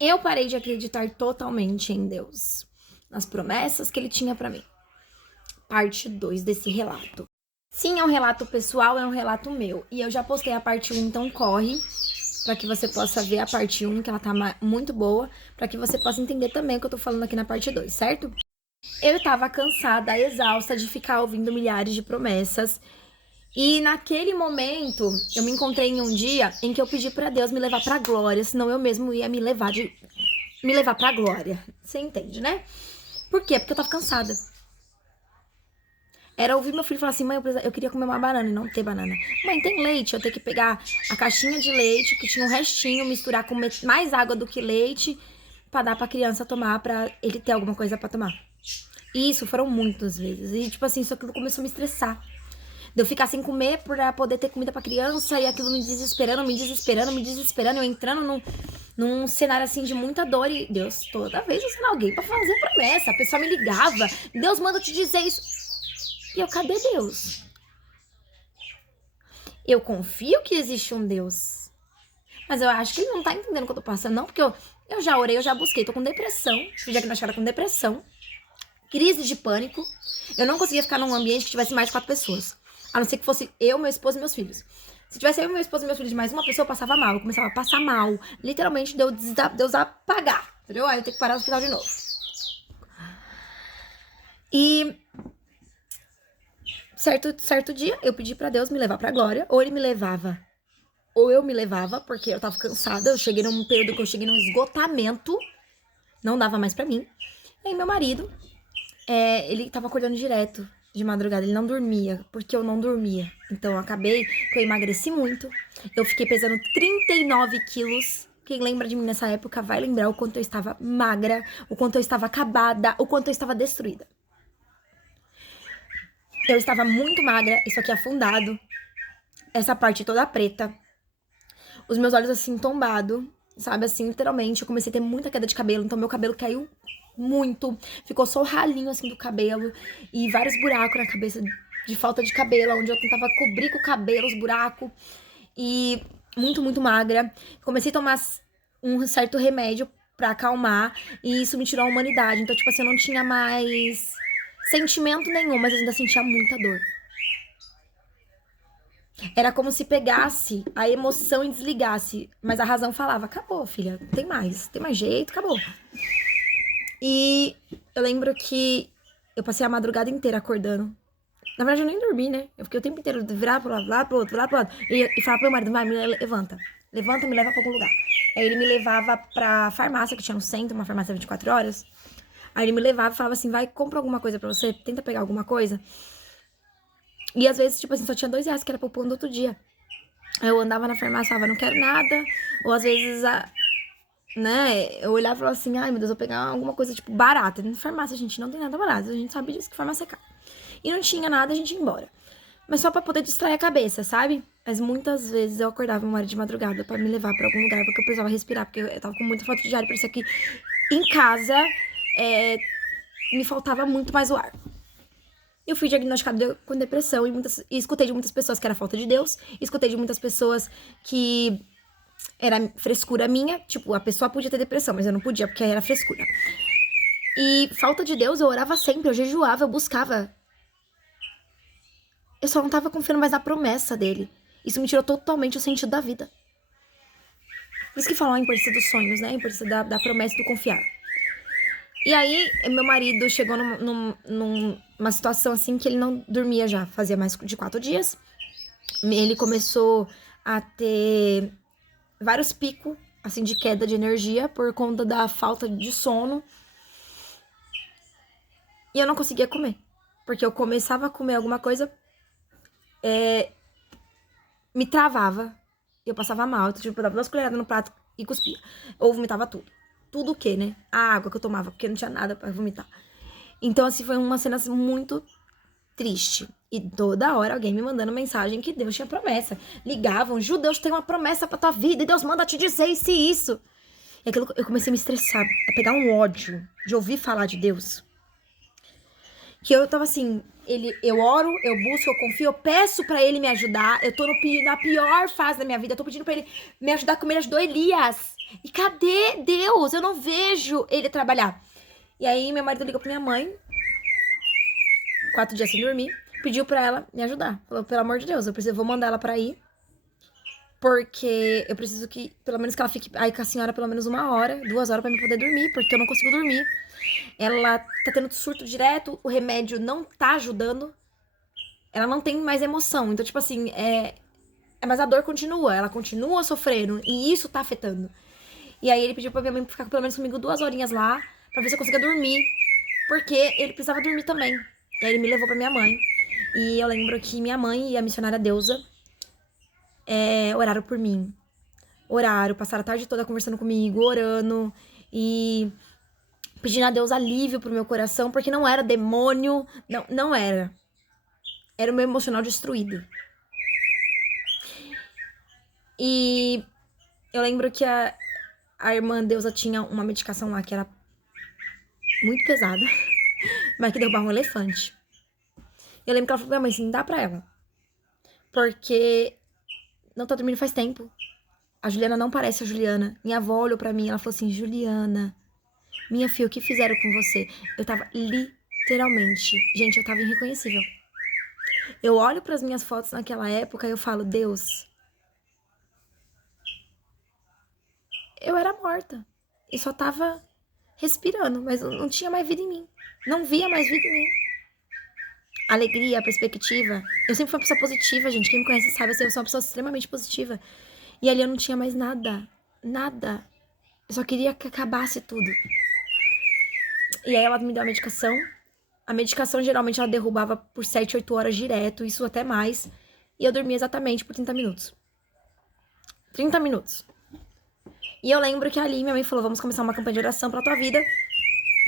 Eu parei de acreditar totalmente em Deus, nas promessas que ele tinha pra mim. Parte 2 desse relato. Sim, é um relato pessoal, é um relato meu. E eu já postei a parte 1, então corre pra que você possa ver a parte 1, que ela tá muito boa, pra que você possa entender também o que eu tô falando aqui na parte 2, certo? Eu tava cansada, exausta de ficar ouvindo milhares de promessas. E naquele momento, eu me encontrei em um dia em que eu pedi pra Deus me levar pra glória, senão eu mesmo ia me levar pra glória. Você entende, né? Por quê? Porque eu tava cansada. Era ouvir meu filho falar assim: mãe, eu queria comer uma banana e não ter banana. Mãe, tem leite? Eu ter que pegar a caixinha de leite, que tinha um restinho, misturar com mais água do que leite, pra dar pra criança tomar, pra ele ter alguma coisa pra tomar. E isso foram muitas vezes. E tipo assim, isso aquilo começou a me estressar. De eu ficar sem comer pra poder ter comida pra criança, e aquilo me desesperando, eu entrando num cenário assim de muita dor. E Deus, toda vez usando alguém pra fazer promessa. A pessoa me ligava: Deus manda eu te dizer isso. E eu, cadê Deus? Eu confio que existe um Deus, mas eu acho que ele não tá entendendo o que eu tô passando, não. Porque eu já orei, eu já busquei, tô com depressão, fui diagnosticada com depressão, crise de pânico. Eu não conseguia ficar num ambiente que tivesse mais de 4 pessoas. A não ser que fosse eu, meu esposo e meus filhos. Se tivesse eu, meu esposo e meus filhos de mais uma pessoa, eu passava mal. Eu começava a passar mal. Literalmente, Deus apagar. Entendeu? Aí eu tenho que parar no hospital de novo. E certo dia, eu pedi pra Deus me levar pra glória. Ou ele me levava, ou eu me levava, porque eu tava cansada. Eu cheguei num período que eu cheguei num esgotamento. Não dava mais pra mim. E aí meu marido, ele tava acordando direto de madrugada, ele não dormia, porque eu não dormia. Então acabei que eu emagreci muito. Eu fiquei pesando 39 quilos. Quem lembra de mim nessa época vai lembrar o quanto eu estava magra, o quanto eu estava acabada, o quanto eu estava destruída. Eu estava muito magra, isso aqui afundado, essa parte toda preta, os meus olhos assim tombados, sabe, assim, literalmente. Eu comecei a ter muita queda de cabelo, então meu cabelo caiu muito, ficou só o ralinho assim do cabelo e vários buracos na cabeça de falta de cabelo, onde eu tentava cobrir com o cabelo os buracos. E muito magra. Comecei a tomar um certo remédio pra acalmar, e isso me tirou a humanidade. Então, tipo assim, eu não tinha mais sentimento nenhum, mas eu ainda sentia muita dor. Era como se pegasse a emoção e desligasse, mas a razão falava: acabou, filha, tem mais jeito, acabou. E eu lembro que eu passei a madrugada inteira acordando. Na verdade, eu nem dormi, né? Eu fiquei o tempo inteiro de virar pro lado, pro outro, pro lado. E falar pro meu marido: vai, me levanta. Levanta, me leva pra algum lugar. Aí ele me levava pra farmácia, que tinha no centro, uma farmácia 24 horas. Aí ele me levava e falava assim: vai, compra alguma coisa pra você, tenta pegar alguma coisa. E às vezes, tipo assim, só tinha R$2 que era pro pão do outro dia. Aí eu andava na farmácia e falava: não quero nada. Ou às vezes, né, eu olhava e falava assim: ai meu Deus, eu vou pegar alguma coisa tipo barata. Na farmácia, a gente não tem nada barato, a gente sabe disso, que farmácia é cara. E não tinha nada, a gente ia embora. Mas só pra poder distrair a cabeça, sabe? Mas muitas vezes eu acordava uma hora de madrugada pra me levar pra algum lugar, porque eu precisava respirar, porque eu tava com muita falta de ar. Parecia que em casa me faltava muito mais o ar. Eu fui diagnosticada com depressão e escutei de muitas pessoas que era falta de Deus. Escutei de muitas pessoas que era frescura minha. Tipo, a pessoa podia ter depressão, mas eu não podia porque era frescura. E falta de Deus, eu orava sempre, eu jejuava, eu buscava. Eu só não tava confiando mais na promessa dele. Isso me tirou totalmente o sentido da vida. Por isso que falam a importância dos sonhos, né? A importância da promessa e do confiar. E aí, meu marido chegou numa situação assim que ele não dormia já. Fazia mais de 4 dias. Ele começou a ter vários picos, assim, de queda de energia por conta da falta de sono. E eu não conseguia comer. Porque eu começava a comer alguma coisa, me travava. Eu passava mal. Tipo, eu dava 2 colheradas no prato e cuspia. Ou vomitava tudo. Tudo o quê, né? A água que eu tomava, porque não tinha nada pra vomitar. Então, assim, foi uma cena assim, muito triste. E toda hora alguém me mandando mensagem que Deus tinha promessa. Ligavam: Ju, Deus tem uma promessa pra tua vida e Deus manda te dizer isso e isso. E aquilo, eu comecei a me estressar, a pegar um ódio de ouvir falar de Deus. Que eu tava assim, eu oro, eu busco, eu confio, eu peço pra ele me ajudar. Eu tô na pior fase da minha vida, eu tô pedindo pra ele me ajudar como ele ajudou Elias. E cadê Deus? Eu não vejo ele trabalhar. E aí meu marido ligou pra minha mãe, 4 dias sem dormir, pediu pra ela me ajudar. Falou, pelo amor de Deus, vou mandar ela pra ir. Porque eu preciso que, pelo menos que ela fique aí com a senhora pelo menos 1 hora, 2 horas pra mim poder dormir, porque eu não consigo dormir. Ela tá tendo surto direto, o remédio não tá ajudando. Ela não tem mais emoção. Então, tipo assim, mas a dor continua, ela continua sofrendo, e isso tá afetando. E aí ele pediu pra minha mãe ficar pelo menos comigo 2 horinhas lá, pra ver se eu conseguia dormir, porque ele precisava dormir também. E aí ele me levou pra minha mãe. E eu lembro que minha mãe e a missionária Deusa oraram por mim. Oraram, passaram a tarde toda conversando comigo, orando e pedindo a Deus alívio pro meu coração, porque não era demônio, não era. Era o meu emocional destruído. E eu lembro que a irmã Deusa tinha uma medicação lá que era muito pesada, mas que derrubava um elefante. Eu lembro que ela falou pra minha mãe assim, dá pra ela. Porque não tá dormindo faz tempo. A Juliana não parece a Juliana. Minha avó olhou pra mim e ela falou assim, Juliana, minha filha, o que fizeram com você? Eu tava literalmente, gente, eu tava irreconhecível. Eu olho pras minhas fotos naquela época e eu falo, Deus, eu era morta. E só tava respirando, mas não tinha mais vida em mim. Não via mais vida em mim. A alegria, a perspectiva. Eu sempre fui uma pessoa positiva, gente. Quem me conhece sabe, eu sou uma pessoa extremamente positiva. E ali eu não tinha mais nada. Nada. Eu só queria que acabasse tudo. E aí ela me deu a medicação. A medicação, geralmente, ela derrubava por 7, 8 horas direto. Isso até mais. E eu dormia exatamente por 30 minutos. 30 minutos. E eu lembro que ali minha mãe falou, vamos começar uma campanha de oração pela tua vida.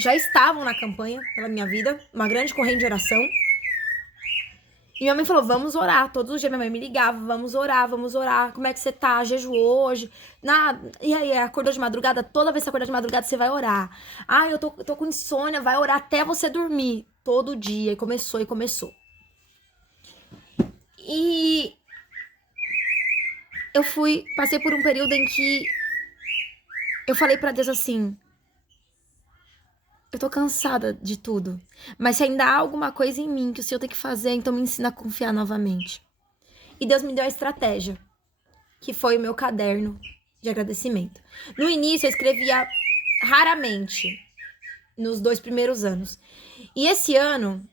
Já estavam na campanha pela minha vida. Uma grande corrente de oração. E minha mãe falou, vamos orar. Todos os dias minha mãe me ligava, vamos orar, vamos orar. Como é que você tá? Jejuou hoje? E aí, acordou de madrugada? Toda vez que você acordar de madrugada, você vai orar. Ah, eu tô com insônia, vai orar até você dormir. Todo dia. E começou. E eu passei por um período em que eu falei pra Deus assim, eu tô cansada de tudo. Mas se ainda há alguma coisa em mim que o Senhor tem que fazer, então me ensina a confiar novamente. E Deus me deu a estratégia, que foi o meu caderno de agradecimento. No início, eu escrevia raramente, nos 2 primeiros anos. E esse ano,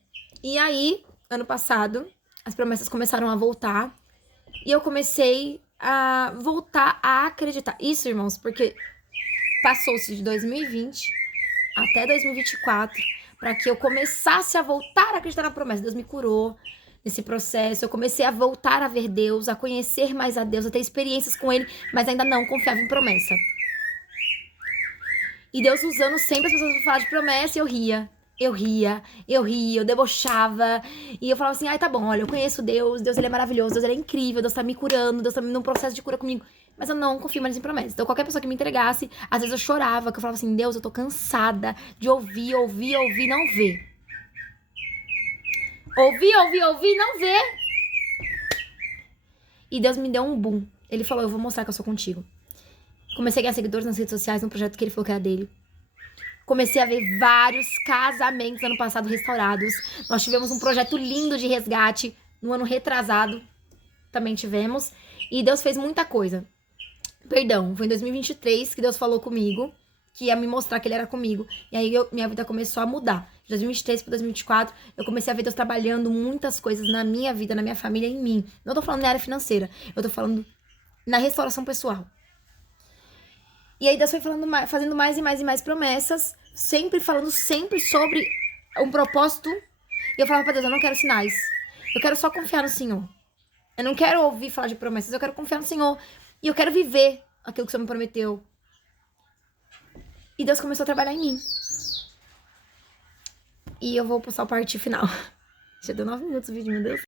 ano passado, as promessas começaram a voltar. E eu comecei a voltar a acreditar. Isso, irmãos, porque passou-se de 2020 até 2024, para que eu começasse a voltar a acreditar na promessa. Deus me curou nesse processo, eu comecei a voltar a ver Deus, a conhecer mais a Deus, a ter experiências com Ele, mas ainda não confiava em promessa. E Deus usando sempre as pessoas para falar de promessa, e eu ria, eu debochava, e eu falava assim, ai, tá bom, olha, eu conheço Deus, Deus ele é maravilhoso, Deus ele é incrível, Deus tá me curando, Deus tá num processo de cura comigo, mas eu não confio mais em promessas. Então qualquer pessoa que me entregasse, às vezes eu chorava, que eu falava assim, Deus, eu tô cansada de ouvir, não ver. Ouvir, não ver. E Deus me deu um boom. Ele falou, eu vou mostrar que eu sou contigo. Comecei a ganhar seguidores nas redes sociais, num projeto que ele falou que era dele. Comecei a ver vários casamentos ano passado restaurados. Nós tivemos um projeto lindo de resgate no ano retrasado. Também tivemos. E Deus fez muita coisa. Perdão, foi em 2023 que Deus falou comigo, que ia me mostrar que Ele era comigo. E aí minha vida começou a mudar. De 2023 para 2024, eu comecei a ver Deus trabalhando muitas coisas na minha vida, na minha família, em mim. Não tô falando na área financeira, eu tô falando na restauração pessoal. E aí Deus foi fazendo mais e mais e mais promessas, falando sempre sobre um propósito. E eu falava pra Deus, eu não quero sinais. Eu quero só confiar no Senhor. Eu não quero ouvir falar de promessas, eu quero confiar no Senhor. E eu quero viver aquilo que o Senhor me prometeu. E Deus começou a trabalhar em mim. E eu vou postar o parte final. Já deu 9 minutos o vídeo, meu Deus.